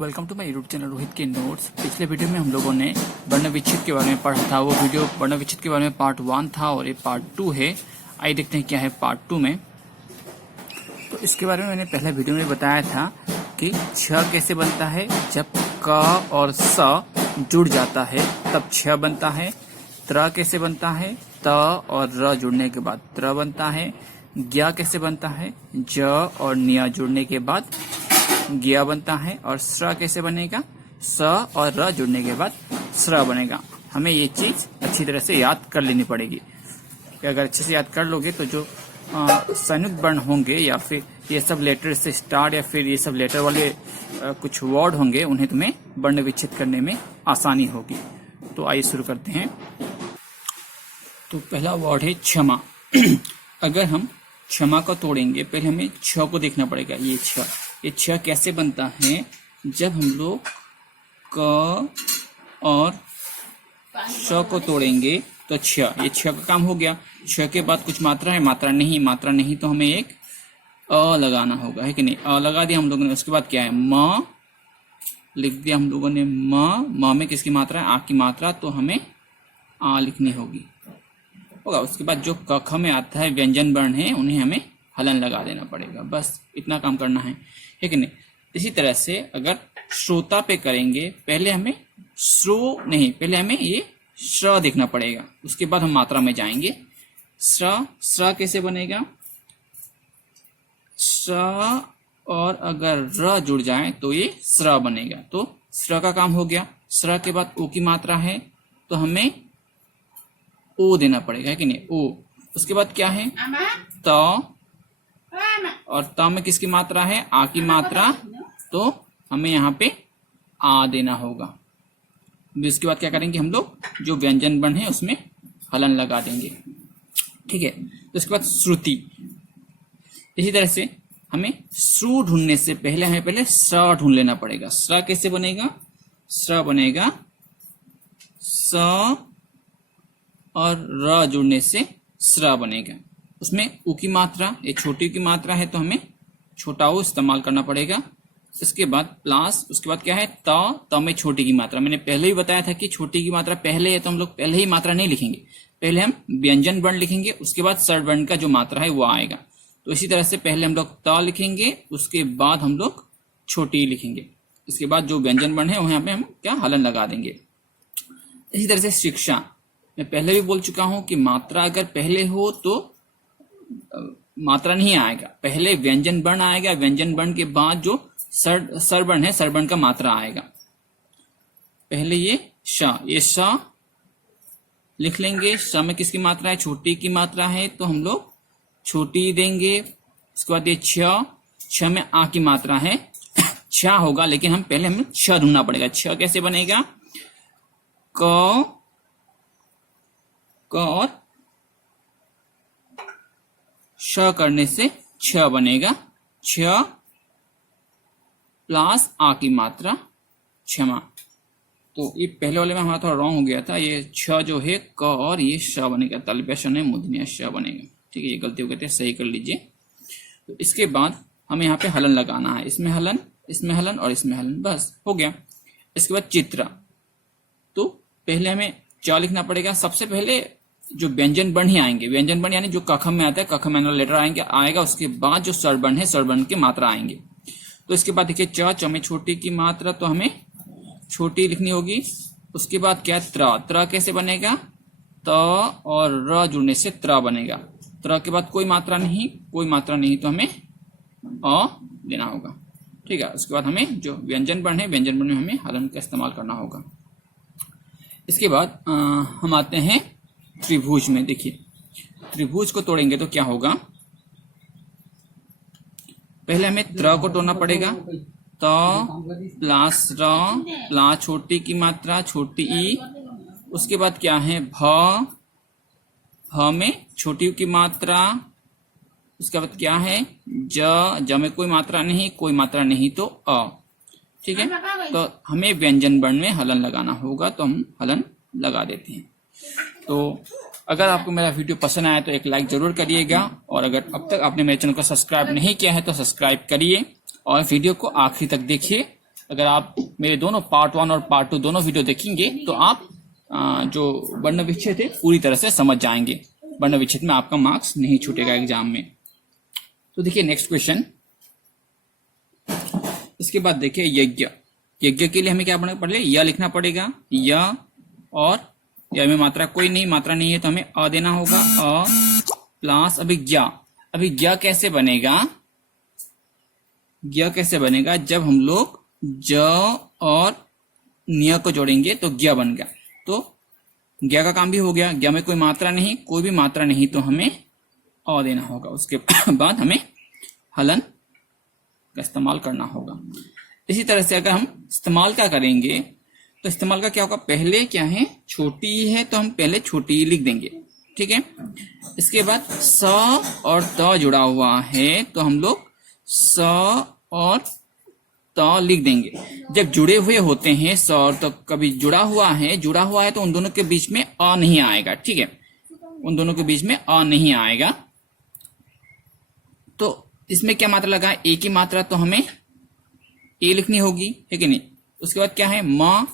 Welcome to my YouTube channel Rohit के notes. पिछले video में हम लोगों ने वर्ण विच्छेद के बारे में पढ़ा था। वो वीडियो वर्ण विच्छेद के बारे में पार्ट 1 था और ये पार्ट 2 है। आइए देखते हैं क्या है पार्ट 2 में। तो इसके बारे में मैंने पहले वीडियो में बताया था कि छ कैसे बनता है। जब क और स जुड़ जाता है तब छ बनता है। त्र कैसे बनता है, त और र जुड़ने के बाद त्र बनता है। ज्ञ कैसे बनता है, ज और न्य जुड़ने के बाद ज्ञ बनता है। और स्र कैसे बनेगा, स और र जुड़ने के बाद स्र बनेगा। हमें ये चीज अच्छी तरह से याद कर लेनी पड़ेगी। अगर अच्छे से याद कर लोगे तो जो संयुक्त वर्ण होंगे या फिर ये सब लेटर से स्टार्ट या फिर ये सब लेटर वाले कुछ वर्ड होंगे, उन्हें तुम्हें वर्ण विच्छेद करने में आसानी होगी। तो आइए शुरू करते हैं। तो पहला वर्ड है क्षमा। अगर हम क्षमा को तोड़ेंगे, पहले हमें छ को देखना पड़ेगा। ये छ कैसे बनता है, जब हम लोग क और श को तोड़ेंगे तो छ, ये छ का काम हो गया। छ के बाद कुछ मात्रा है, मात्रा नहीं तो हमें एक अ लगाना होगा, है कि नहीं। अ लगा दिया हम लोगों ने। उसके बाद क्या है, म लिख दिया हम लोगों ने। म में किसकी मात्रा है, आ की मात्रा, तो हमें आ लिखनी होगी होगा। उसके बाद जो क ख में आता है व्यंजन वर्ण है, उन्हें हमें हलन लगा देना पड़ेगा। बस इतना काम करना है कि नहीं। इसी तरह से अगर श्रोता पे करेंगे, पहले हमें पहले हमें ये श्र देखना पड़ेगा। उसके बाद हम मात्रा में जाएंगे। श्र कैसे बनेगा, श्र और अगर र जुड़ जाए तो ये स्र बनेगा। तो श्र का काम हो गया। श्र के बाद ओ की मात्रा है तो हमें ओ देना पड़ेगा, है कि नहीं, ओ। उसके बाद क्या है, त, और त में किसकी मात्रा है, आ की मात्रा, तो हमें यहाँ पे आ देना होगा। इसके बाद क्या करेंगे, हम लोग जो व्यंजन वर्ण है उसमें हलन लगा देंगे, ठीक है। तो इसके बाद श्रुति। इसी तरह से हमें श्रु ढूंढने से पहले हमें पहले स ढूंढ लेना पड़ेगा। स कैसे बनेगा, स बनेगा स और र जुड़ने से स्र बनेगा। उसमें उ की मात्रा, ये छोटी की मात्रा है तो हमें छोटा उ इस्तेमाल करना पड़ेगा। इसके बाद प्लस, उसके बाद क्या है, त में छोटी की मात्रा। मैंने पहले ही बताया था कि छोटी की मात्रा पहले है तो हम लोग पहले ही मात्रा नहीं लिखेंगे, पहले हम व्यंजन वर्ण लिखेंगे, उसके बाद स्वर वर्ण का जो मात्रा है वो आएगा। तो इसी तरह से पहले हम लोग त लिखेंगे, उसके बाद हम लोग छोटी लिखेंगे, इसके बाद जो व्यंजन वर्ण है वहां पे हम क्या हलन लगा देंगे। इसी तरह से शिक्षा, मैं पहले भी बोल चुका हूं कि मात्रा अगर पहले हो तो मात्रा नहीं आएगा, पहले व्यंजन वर्ण आएगा, व्यंजन वर्ण के बाद जो स्वर वर्ण है, स्वर वर्ण का मात्रा आएगा। पहले ये श लिख लेंगे। श में किसकी मात्रा है, छोटी की मात्रा है तो हम लोग छोटी देंगे। उसके बाद ये छ में आ की मात्रा है, छ होगा, लेकिन पहले हमें छ ढूंढना पड़ेगा। छ कैसे बनेगा, क और श करने से छ बनेगा। छ प्लस आ की मात्रा, क्षमा। तो ये पहले वाले में हमारा थोड़ा रॉन्ग हो गया था। ये छ जो है क और ये श बनेगा, तलव्य श नहीं, मूर्धन्य श बनेगा, ठीक है। ये गलती हो गई थी, सही कर लीजिए। तो इसके बाद हमें यहाँ पे हलन लगाना है, इसमें हलन और इसमें हलन, बस हो गया। इसके बाद चित्र। तो पहले हमें च लिखना पड़ेगा। सबसे पहले जो व्यंजन वर्ण ही आएंगे, व्यंजन वर्ण यानी जो कख में आता है, कख में लेटर आएगा। उसके बाद जो स्वर वर्ण है, स्वर वर्ण की मात्रा आएंगे। तो इसके बाद देखिए च में छोटी की मात्रा, तो हमें छोटी लिखनी होगी। उसके बाद क्या, त्र कैसे बनेगा, त और र जुड़ने से त्र बनेगा। त्र के बाद कोई मात्रा नहीं तो हमें अ देना होगा, ठीक है। उसके बाद हमें जो व्यंजन वर्ण है, व्यंजन वर्ण में हमें हलन का इस्तेमाल करना होगा। इसके बाद हम आते हैं त्रिभुज में। देखिए त्रिभुज को तोड़ेंगे तो क्या होगा, पहले हमें त्र को तोड़ना पड़ेगा। त प्लस र प्लस छोटी की मात्रा, छोटी ई। उसके बाद क्या है, भ में छोटी की मात्रा। उसके बाद क्या है, ज में कोई मात्रा नहीं तो अ, ठीक है। तो हमें व्यंजन वर्ण में हलन लगाना होगा, तो हम हलन लगा देते हैं। तो अगर आपको मेरा वीडियो पसंद आया तो एक लाइक जरूर करिएगा, और अगर अब तक आपने मेरे चैनल को सब्सक्राइब नहीं किया है तो सब्सक्राइब करिए और वीडियो को आखिरी तक देखिए। अगर आप मेरे दोनों पार्ट 1 और पार्ट 2 दोनों वीडियो देखेंगे तो आप जो वर्ण विच्छेद है पूरी तरह से समझ जाएंगे। वर्ण विच्छेद में आपका मार्क्स नहीं छूटेगा एग्जाम में। तो देखिए नेक्स्ट क्वेश्चन। इसके बाद देखिए यज्ञ। यज्ञ के लिए हमें क्या पढ़ना पड़ेगा, य लिखना पड़ेगा। य और या में मात्रा कोई नहीं, मात्रा नहीं है तो हमें अ देना होगा। अ प्लस अभिज्ञा। अभिज्ञा कैसे बनेगा, ज्ञ कैसे बनेगा, जब हम लोग ज और निय को जोड़ेंगे तो ज्ञ बन गया। तो ज्ञ का काम भी हो गया। ज्ञ में कोई मात्रा नहीं, कोई भी मात्रा नहीं तो हमें अ देना होगा। उसके बाद हमें हलन का इस्तेमाल करना होगा। इसी तरह से अगर हम इस्तेमाल का करेंगे तो इस्तेमाल का क्या होगा, पहले क्या है छोटी है तो हम पहले छोटी लिख देंगे, ठीक है। इसके बाद स और त जुड़ा हुआ है तो हम लोग स और त लिख देंगे। जब जुड़े हुए होते हैं स और त, कभी जुड़ा हुआ है तो उन दोनों के बीच में अ नहीं आएगा, ठीक है। उन दोनों के बीच में अ नहीं आएगा। तो इसमें क्या मात्रा लगा, ए की मात्रा तो हमें ए लिखनी होगी, है कि नहीं। उसके बाद क्या है म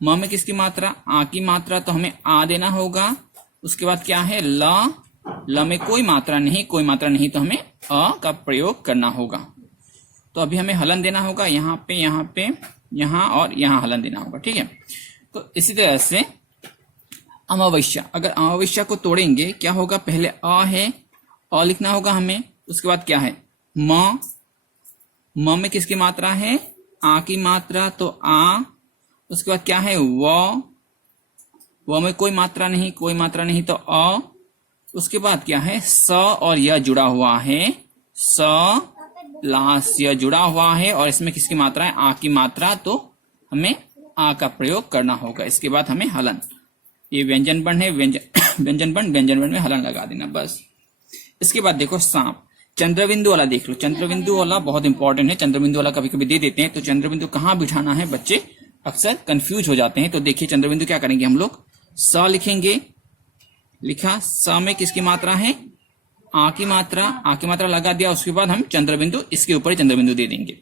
में किसकी मात्रा, आ की मात्रा तो हमें आ देना होगा। उसके बाद क्या है ल में कोई मात्रा नहीं तो हमें अ का प्रयोग करना होगा। तो अभी हमें हलन देना होगा, यहाँ पे यहाँ और यहाँ हलन देना होगा, ठीक है। तो इसी तरह से अमावस्या, अगर अमावस्या को तोड़ेंगे क्या होगा, पहले अ है, अ लिखना होगा हमें। उसके बाद क्या है म में किसकी मात्रा है, आ की मात्रा तो आ। उसके बाद क्या है व में कोई मात्रा नहीं तो अ। उसके बाद क्या है स और यह जुड़ा हुआ है, स प्लस यह जुड़ा हुआ है और इसमें किसकी मात्रा है, आ की मात्रा, तो हमें आ का प्रयोग करना होगा। इसके बाद हमें हलन, ये व्यंजन वर्ण है, व्यंजन वर्ण में हलन लगा देना बस। इसके बाद देखो सांप, चंद्रबिंदु वाला देख लो। चंद्रबिंदु वाला बहुत इंपॉर्टेंट है। चंद्रबिंदु वाला कभी कभी दे देते हैं तो चंद्रबिंदु कहाँ बिठाना है बच्चे अक्सर कंफ्यूज हो जाते हैं। तो देखिए चंद्रबिंदु क्या करेंगे, हम लोग स लिखेंगे, लिखा। स में किसकी मात्रा है, आ की मात्रा लगा दिया। उसके बाद हम चंद्रबिंदु, इसके ऊपर ही चंद्रबिंदु दे देंगे।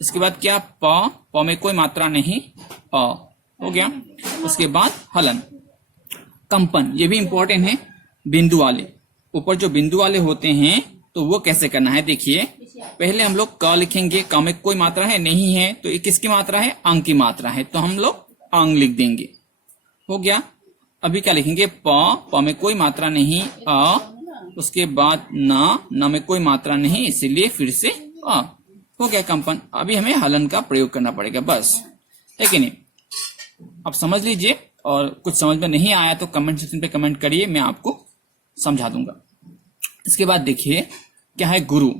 इसके बाद क्या प में कोई मात्रा नहीं, अ हो गया। उसके बाद हलन, कंपन, ये भी इंपॉर्टेंट है। बिंदु वाले, ऊपर जो बिंदु वाले होते हैं तो वो कैसे करना है, देखिए पहले हम लोग क लिखेंगे। क में कोई मात्रा है नहीं है तो ये किसकी मात्रा है, अंग की मात्रा है तो हम लोग अंग लिख देंगे, हो गया। अभी क्या लिखेंगे प में कोई मात्रा नहीं, अ। उसके बाद न में कोई मात्रा नहीं इसीलिए फिर से अ, हो गया कंपन। अभी हमें हलन का प्रयोग करना पड़ेगा बस, है कि नहीं। अब समझ लीजिए, और कुछ समझ में नहीं आया तो कमेंट सेक्शन पे कमेंट करिए, मैं आपको समझा दूंगा। इसके बाद देखिए क्या है गुरु।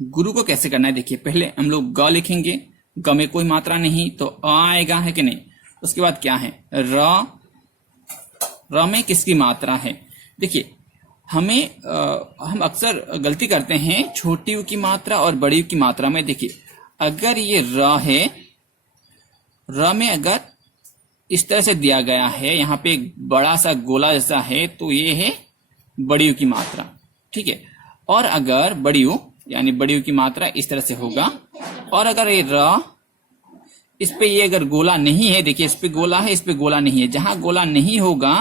गुरु को कैसे करना है, देखिए पहले हम लोग ग लिखेंगे, ग में कोई मात्रा नहीं तो अ आएगा, है कि नहीं। उसके बाद क्या है र में किसकी मात्रा है, देखिए हम अक्सर गलती करते हैं छोटी यू की मात्रा और बड़ी यू की मात्रा में। देखिए अगर ये र है, र में अगर इस तरह से दिया गया है, यहाँ पे एक बड़ा सा गोला जैसा है तो ये है बड़ी यू की मात्रा, ठीक है। और अगर बड़ी यू यानी बड़ी यू की मात्रा इस तरह से होगा, और अगर ये र इस पे ये अगर गोला नहीं है, देखिए इस पे गोला है, इस पे गोला नहीं है, जहां गोला नहीं होगा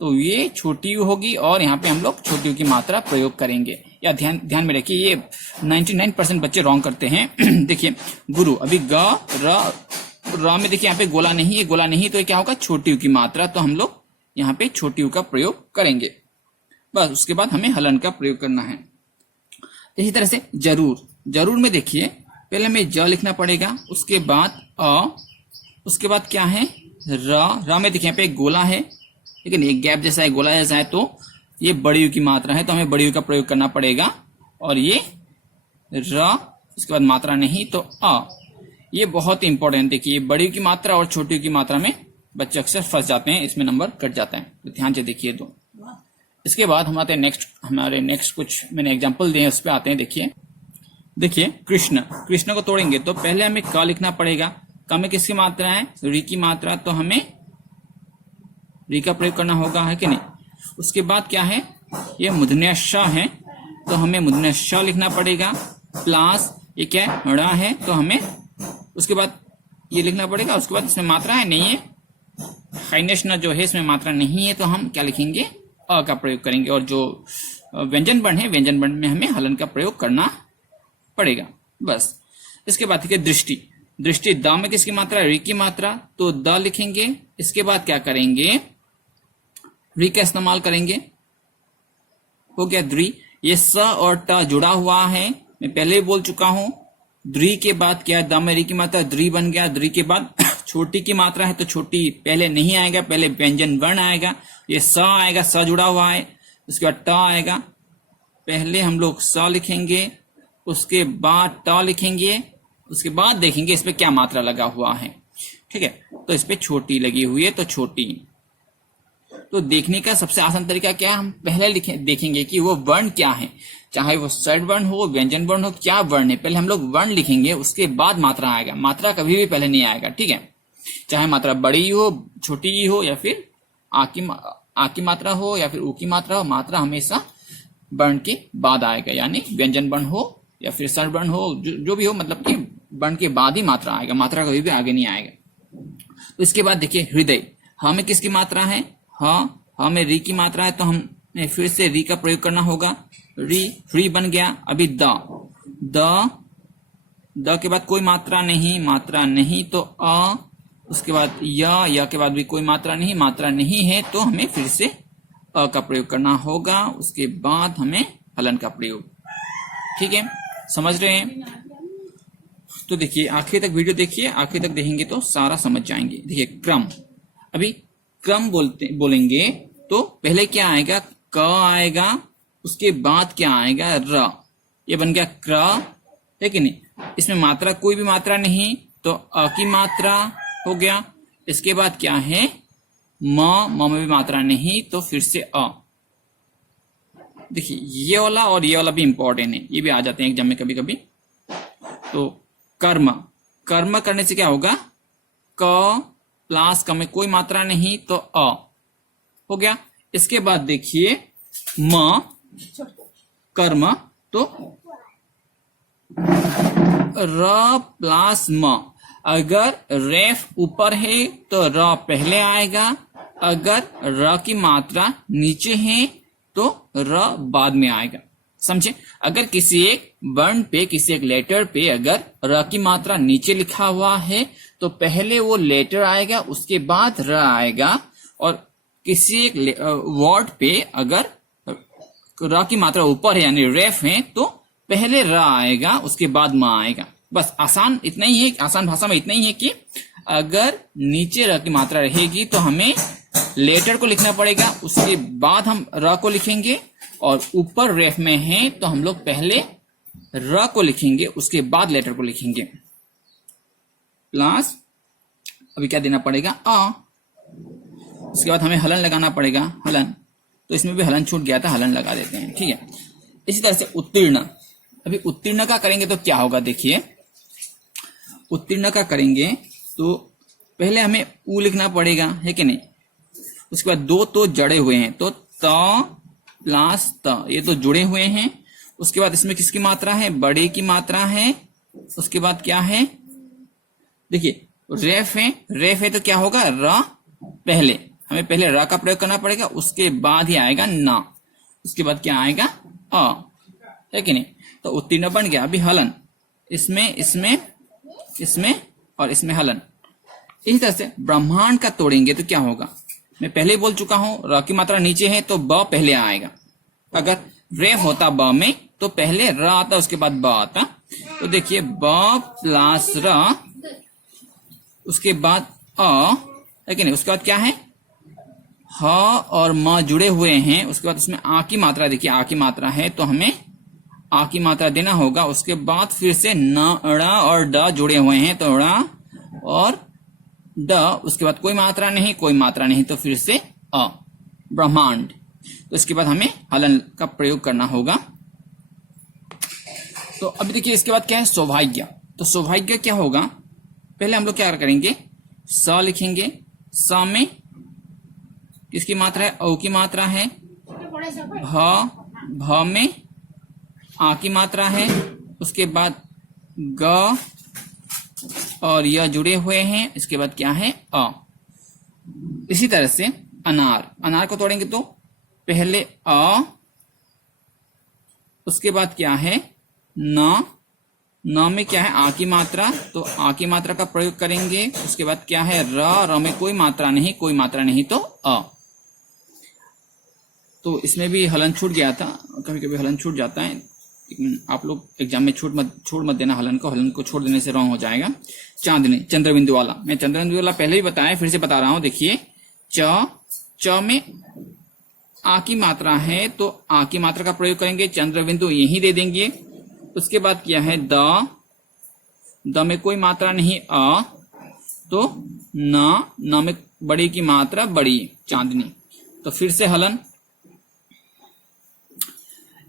तो ये छोटी यू होगी और यहाँ पे हम लोग छोटी यू की मात्रा प्रयोग करेंगे। या ध्यान में रखिए, ये 99% बच्चे रॉन्ग करते हैं। देखिए गुरु, अभी ग र में देखिए यहाँ पे गोला नहीं है, गोला नहीं तो क्या होगा छोटी यू की मात्रा, तो हम लोग यहाँ पे छोटी यू का प्रयोग करेंगे बस। उसके बाद हमें हलन का प्रयोग करना है। इसी तरह से जरूर में देखिए पहले हमें ज लिखना पड़ेगा, उसके बाद अ, उसके बाद क्या है र में देखिए यहाँ पे एक गोला है, लेकिन एक गैप जैसा है, गोला जैसा है, तो ये बड़ी यू की मात्रा है तो हमें बड़ी यू का प्रयोग करना पड़ेगा। और ये र, उसके बाद मात्रा नहीं तो अ, ये बहुत इंपॉर्टेंट। देखिए बड़ी यू की मात्रा और छोटी यू की मात्रा में बच्चे अक्सर फंस जाते हैं, इसमें नंबर कट जाता है, तो ध्यान से देखिए। तो इसके बाद हमारे नेक्स्ट कुछ मैंने एग्जांपल दिए उस पर आते हैं। देखिए कृष्ण को तोड़ेंगे तो पहले हमें क लिखना पड़ेगा। क में किसकी मात्रा है, री की मात्रा, तो हमें री का प्रयोग करना होगा, है कि नहीं। उसके बाद क्या है, ये मूर्धन्य ष है तो हमें मूर्धन्य ष लिखना पड़ेगा, प्लस ये क्या है ण है तो हमें, उसके बाद ये लिखना पड़ेगा। उसके बाद इसमें मात्रा है नहीं है, हाइनेस न जो है इसमें मात्रा नहीं है, तो हम क्या लिखेंगे, अ का प्रयोग करेंगे। और जो व्यंजन वर्ण है, व्यंजन वर्ण में हमें हलन का प्रयोग करना पड़ेगा बस। इसके बाद ठीक है दृष्टि। दृष्टि द में किसकी मात्रा, री की मात्रा, तो द लिखेंगे। इसके बाद क्या करेंगे, री का इस्तेमाल करेंगे। हो गया द्री। ये स और ट जुड़ा हुआ है, मैं पहले ही बोल चुका हूं। द्री के बाद क्या, द में री की मात्रा द्री बन गया। द्री के बाद छोटी की मात्रा है तो छोटी पहले नहीं आएगा, पहले व्यंजन वर्ण आएगा। ये स आएगा, स जुड़ा हुआ है। उसके बाद ट आएगा, पहले हम लोग स लिखेंगे, उसके बाद ट लिखेंगे, उसके बाद देखेंगे इस पे क्या मात्रा लगा हुआ है। ठीक है, तो इस पे छोटी लगी हुई है तो छोटी। तो देखने का सबसे आसान तरीका क्या है, हम पहले देखेंगे कि वो वर्ण क्या है, चाहे वो षड वर्ण हो, व्यंजन वर्ण हो, क्या वर्ण है, पहले हम लोग वर्ण लिखेंगे, उसके बाद मात्रा आएगा। मात्रा कभी भी पहले नहीं आएगा। ठीक है, चाहे मात्रा बड़ी हो, छोटी ही हो, या फिर आ की मात्रा हो, या फिर ऊ की मात्रा हो, मात्रा हमेशा वर्ण के बाद आएगा। यानी व्यंजन वर्ण हो या फिर षड वर्ण हो, जो भी हो, मतलब कि वर्ण के बाद ही मात्रा आएगा, मात्रा कभी भी आगे नहीं आएगा। तो इसके बाद देखिए हृदय। ह में किसकी मात्रा है, ह में री की मात्रा है, तो हमें फिर से री का प्रयोग करना होगा। री, री बन गया। अभी द के बाद कोई मात्रा नहीं, तो अ। उसके बाद या के बाद भी कोई मात्रा नहीं है, तो हमें फिर से अ का प्रयोग करना होगा। उसके बाद हमें हलन का प्रयोग। ठीक है, समझ रहे हैं? तो देखिए आखिर तक वीडियो देखिए, आखिर तक देखेंगे तो सारा समझ जाएंगे। देखिए क्रम, अभी क्रम बोलेंगे तो पहले क्या आएगा, क आएगा, उसके बाद क्या आएगा, र। ये बन गया क्र, है कि नहीं। इसमें मात्रा कोई भी मात्रा नहीं, तो अ की मात्रा हो गया। इसके बाद क्या है, म में भी मात्रा नहीं, तो फिर से अ। देखिए ये वाला और ये वाला भी इंपॉर्टेंट है, ये भी आ जाते हैं एग्जाम में कभी कभी। तो कर्म, कर्म करने से क्या होगा, क प्लस क में कोई मात्रा नहीं, तो अ हो गया। इसके बाद देखिए म कर्म, तो र प्लस म। अगर रेफ ऊपर है तो र पहले आएगा, अगर र की मात्रा नीचे है तो र बाद में आएगा। समझे, अगर किसी एक वर्ण पे, किसी एक लेटर पे अगर र की मात्रा नीचे लिखा हुआ है तो पहले वो लेटर आएगा, उसके बाद र आएगा। और किसी एक वर्ड पे अगर र की मात्रा ऊपर है यानी रेफ है, तो पहले र आएगा, उसके बाद म आएगा। बस आसान इतना ही है, आसान भाषा में इतना ही है कि अगर नीचे र की मात्रा रहेगी तो हमें लेटर को लिखना पड़ेगा, उसके बाद हम र को लिखेंगे। और ऊपर रेफ में है तो हम लोग पहले र को लिखेंगे, उसके बाद लेटर को लिखेंगे। प्लस अभी क्या देना पड़ेगा, अ। उसके बाद हमें हलन लगाना पड़ेगा, हलन। तो इसमें भी हलन छूट गया था, हलन लगा देते हैं। ठीक है, इसी तरह से उत्तीर्ण। अभी उत्तीर्ण का करेंगे तो क्या होगा, देखिए उत्तीर्ण का करेंगे तो पहले हमें ऊ लिखना पड़ेगा, है कि नहीं। उसके बाद दो तो जड़े हुए हैं, तो त प्लस त, ये तो जुड़े हुए हैं। उसके बाद इसमें किसकी मात्रा है, बड़े की मात्रा है। उसके बाद क्या है, देखिए रेफ है, रेफ है तो क्या होगा, र पहले, हमें पहले र का प्रयोग करना पड़ेगा, उसके बाद ही आएगा न। उसके बाद क्या आएगा, अ, है कि नहीं। तो उत्तीर्ण बन गया। अभी हलन, इसमें इसमें इसमें और इसमें हलन। इसी तरह से ब्रह्मांड का तोड़ेंगे तो क्या होगा, मैं पहले बोल चुका हूं, र की मात्रा नीचे है तो ब पहले आएगा। अगर रेफ होता ब में तो पहले र आता, उसके बाद ब आता। तो देखिए ब प्लस र, उसके बाद अ, है कि नहीं। उसके बाद क्या है, ह और म जुड़े हुए हैं। उसके बाद उसमें आ की मात्रा, देखिए आ की मात्रा है तो हमें आ की मात्रा देना होगा। उसके बाद फिर से न, ड़ और ड जुड़े हुए हैं तो ड़ और ड। उसके बाद कोई मात्रा नहीं, तो फिर से अ, ब्रह्मांड। तो इसके बाद हमें हलन का प्रयोग करना होगा। तो अभी देखिए इसके बाद क्या है, सौभाग्य। तो सौभाग्य क्या होगा, पहले हम लोग क्या करेंगे, स लिखेंगे। स में किसकी मात्रा है, औ की मात्रा है। भ में आ की मात्रा है। उसके बाद ग, और य जुड़े हुए हैं, इसके बाद क्या है अ। इसी तरह से अनार, अनार को तोड़ेंगे तो पहले अ, उसके बाद क्या है न, न में क्या है आ की मात्रा, तो आ की मात्रा का प्रयोग करेंगे। उसके बाद क्या है र में कोई मात्रा नहीं, कोई मात्रा नहीं तो अ। तो इसमें भी हलन छूट गया था, कभी कभी हलन छूट जाता है। आप लोग एग्जाम में छोड़ मत देना हलन को छोड़ देने से रॉन्ग हो जाएगा। चांदनी, चंद्रबिंदु वाला, मैं चंद्रबिंदु वाला पहले ही बताया, फिर से बता रहा हूं। देखिए च में आ की मात्रा है तो आ की मात्रा का प्रयोग करेंगे, चंद्रबिंदु यही दे देंगे। उसके बाद क्या है द में कोई मात्रा नहीं अ, तो न में बड़ी की मात्रा बड़ी, चांदनी। तो फिर से हलन।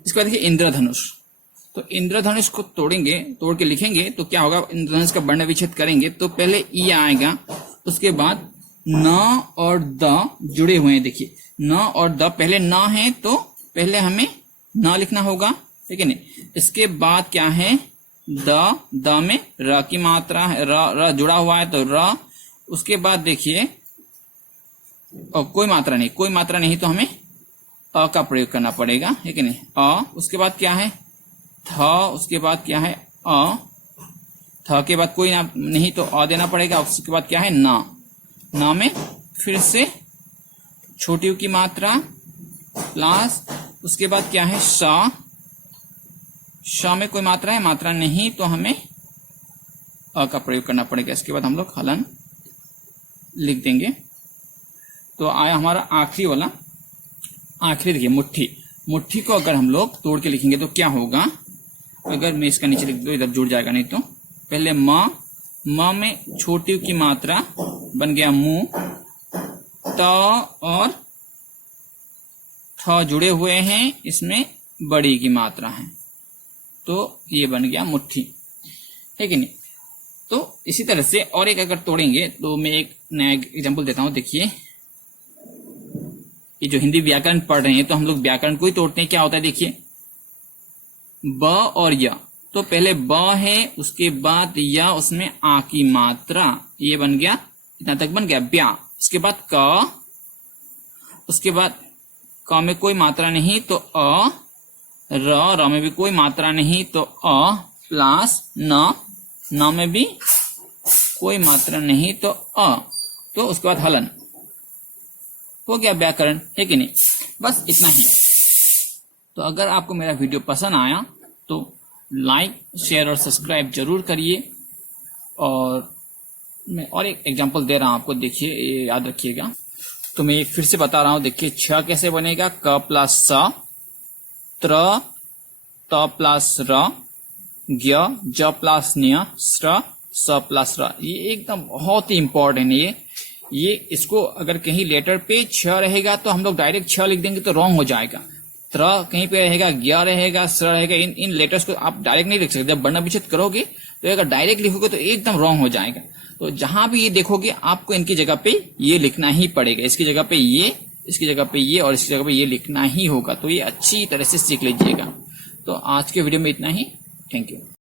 इसके बाद देखिए इंद्रधनुष, तो इंद्रधनुष को तोड़ेंगे, तोड़ के लिखेंगे तो क्या होगा, इंद्रधनुष का वर्ण विच्छेद करेंगे तो पहले ई आएगा, उसके बाद न और द जुड़े हुए हैं। देखिए न और द, पहले न है तो पहले हमें न लिखना होगा, ठीक है नहीं। इसके बाद क्या है द में र की मात्रा है, र जुड़ा हुआ है तो र। उसके बाद देखिए कोई मात्रा नहीं तो हमें अ का प्रयोग करना पड़ेगा, है कि नहीं अ। उसके बाद क्या है थ, उसके बाद क्या है अ, थ के बाद कोई नहीं तो अ देना पड़ेगा। उसके बाद क्या है न में फिर से छोटी यू की मात्रा प्लस, उसके बाद क्या है श में कोई मात्रा है, मात्रा नहीं तो हमें अ का प्रयोग करना पड़ेगा। इसके बाद हम लोग हलन लिख देंगे। तो आया हमारा आखिरी वाला, आखिरी देखिए मुट्ठी, मुट्ठी को अगर हम लोग तोड़ के लिखेंगे तो क्या होगा, अगर मैं इसका नीचे लिख दो इधर जुड़ जाएगा, नहीं तो पहले म में छोटी की मात्रा बन गया मु, त और थ जुड़े हुए हैं, इसमें बड़ी की मात्रा है तो ये बन गया मुट्ठी, है कि नहीं। तो इसी तरह से और एक अगर तोड़ेंगे तो मैं एक नया एग्जांपल देता हूं। देखिए ये जो हिंदी व्याकरण पढ़ रहे हैं तो हम लोग व्याकरण को ही तोड़ते हैं। क्या होता है देखिए ब और य, तो पहले ब है, उसके बाद या, उसमें आ की मात्रा, ये बन गया, इतना तक बन गया ब्या। उसके बाद क, उसके बाद क में कोई मात्रा नहीं तो अ, र में भी कोई मात्रा नहीं तो अ, प्लस न में भी कोई मात्रा नहीं तो अ। तो उसके बाद हलन हो गया व्याकरण, है कि नहीं। बस इतना ही। तो अगर आपको मेरा वीडियो पसंद आया तो लाइक, शेयर और सब्सक्राइब जरूर करिए। और मैं और एक एग्जांपल दे रहा हूं आपको, देखिए ये याद रखिएगा। तो मैं फिर से बता रहा हूं, देखिए छ कैसे बनेगा, क प्लस स, त्र त प्लस र, ज्ञ ज प्लस न्य, स्र स प्लस र। ये एकदम बहुत ही इंपॉर्टेंट है। ये इसको अगर कहीं लेटर पे छ रहेगा तो हम लोग डायरेक्ट छ लिख देंगे तो रॉन्ग हो जाएगा। त्र कहीं पे रहेगा, ज्ञ रहेगा, स्र रहेगा, इन लेटर्स को आप डायरेक्ट नहीं लिख सकते। जब वर्ण विच्छेद करोगे तो अगर डायरेक्ट लिखोगे तो एकदम रॉन्ग हो जाएगा। तो जहां भी ये देखोगे आपको इनकी जगह पे ये लिखना ही पड़ेगा, इसकी जगह पे ये, इसकी जगह पे ये और इसकी जगह पे ये लिखना ही होगा। तो ये अच्छी तरह से सीख लीजिएगा। तो आज के वीडियो में इतना ही। Thank you.